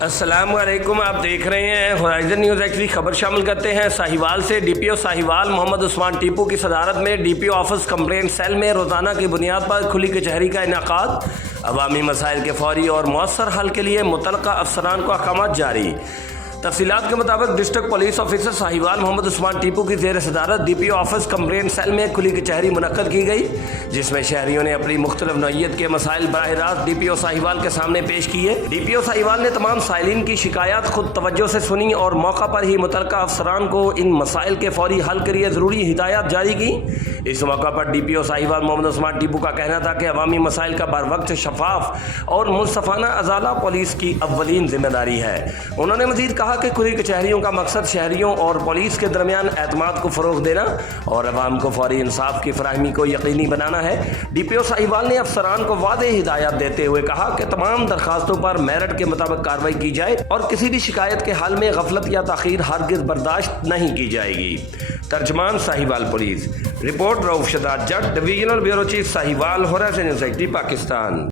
السلام علیکم، آپ دیکھ رہے ہیں ہورائزن نیوز ایکچولی خبر شامل کرتے ہیں ساہیوال سے۔ D P O Sahiwal Muhammad Usman Tipu کی صدارت میں D P O office complaint cell میں روزانہ کی بنیاد پر کھلی کچہری کا انعقاد۔ عوامی مسائل کے فوری اور مؤثر حل کے لیے متعلقہ افسران کو احکامات جاری۔ تفصیلات کے مطابق district police officer Sahiwal Muhammad Usman Tipu کی زیر صدارت D P O office complaint cell میں کھلی کچہری منعقد کی گئی، جس میں شہریوں نے اپنی مختلف نوعیت کے مسائل براہ راست ڈی پی او ساہیوال کے سامنے پیش کیے۔ ڈی پی او ساہیوال نے تمام سائلین کی شکایات خود توجہ سے سنی اور موقع پر ہی متعلقہ افسران کو ان مسائل کے فوری حل کے لیے ضروری ہدایات جاری کی۔ اس موقع پر D P O Sahiwal Muhammad Usman Tipu کا کہنا تھا کہ عوامی مسائل کا بر وقت شفاف اور منصفانہ ازالہ پولیس کی اولین ذمہ داری ہے۔ انہوں نے مزید کہا کہ کھلی کچہریوں کا مقصد شہریوں اور پولیس کے درمیان اعتماد کو فروغ دینا اور عوام کو فوری انصاف کی فراہمی کو یقینی بنانا ہے۔ ڈی پی او ساہیوال نے افسران کو واضح ہدایات دیتے ہوئے کہا کہ تمام درخواستوں پر میرٹ کے مطابق کارروائی کی جائے اور کسی بھی شکایت کے حل میں غفلت یا تاخیر ہرگز برداشت نہیں کی جائے گی۔ ترجمان ساہیوال پولیس۔ Report Rauf Shaddad Jatt, divisional bureau chief Sahiwal, horizon news ایکٹی، پاکستان۔